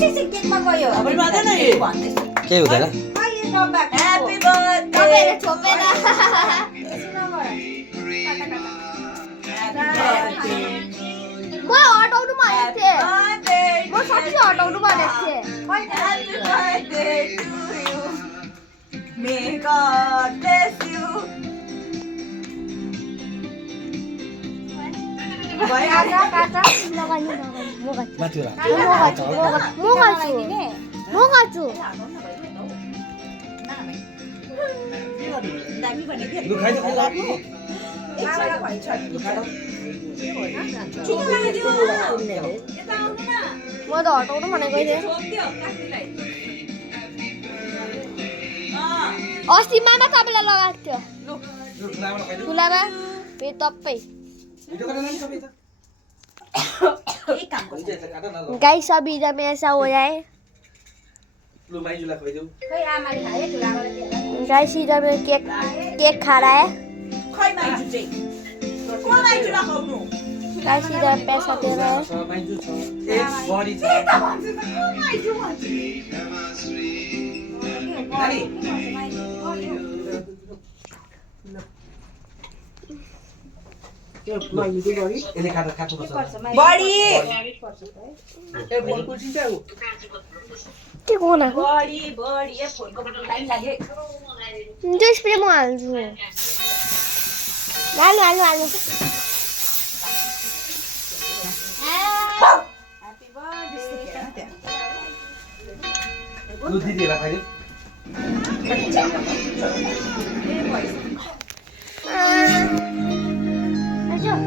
केकमा गयो अब मात्रै नै के हुँदैन ह्यापी बर्थडे छोपेर म हटाउनु भनेको थिएँ म साथी हटाउनु भनेको थिएँ Happy birthday to you. May God bless you. काका काका लगानी म गर्छु माथि होला म गर्छु दामी भने के लु खाइ त मामालाई भन्छ लु खा त छिटो लगाइदियो यता आउनु न म त हटाउनु भनेको थिएँ छोप्दियो काकीलाई अस्ति मामा तपाईँलाई लगाएको थियो लु लु खुलामा खाइ खुलामा फेरि तपाईँ भिडियो गरेर लानु सबै त एक काम गर्छ हुन्छ काट न ल गाइस अभी जब मैं ऐसा हो जाए लु माइजुलाई खुवाइदेऊ खै आमाले खाए ठुलामाले दिएला गाइस इधर में केक खा रहा है खै माइजु चाहिँ को माइजु लगाउनु गाइस इधर पैसा दे रहा है माइजु छ एक बडी छ त भन्छु त को माइजु भन्छु नानी यसले काटेर काट्नुपर्छ बडी ए बोल कुल्चिन्छ उ के कोना बडी बडी ए फोनको बटन लाइन लाग्यो त्यो स्प्रे म हाल्छु हाल्नु हाल्नु हाल्नु ह्यापी बर्थडे लु दिदीलाई खाइदेऊ ए भइस हजुर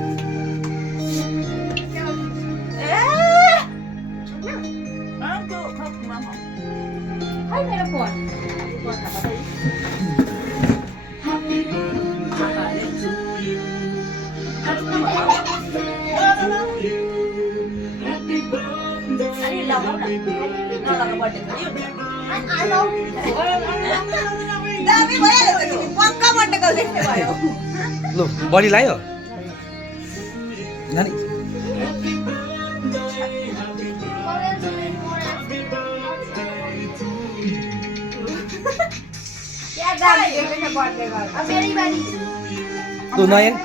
आउँको खपमा खै मेरो फोन अनि लगाउ न नलगा बर्थडे दामी भइहाल्यो त नि पक्का बर्थडे गर्दै भयो लु बडी लायो नानी क्या दामी देखेछ बर्थडे गर्दा मेरी बारी लु नयन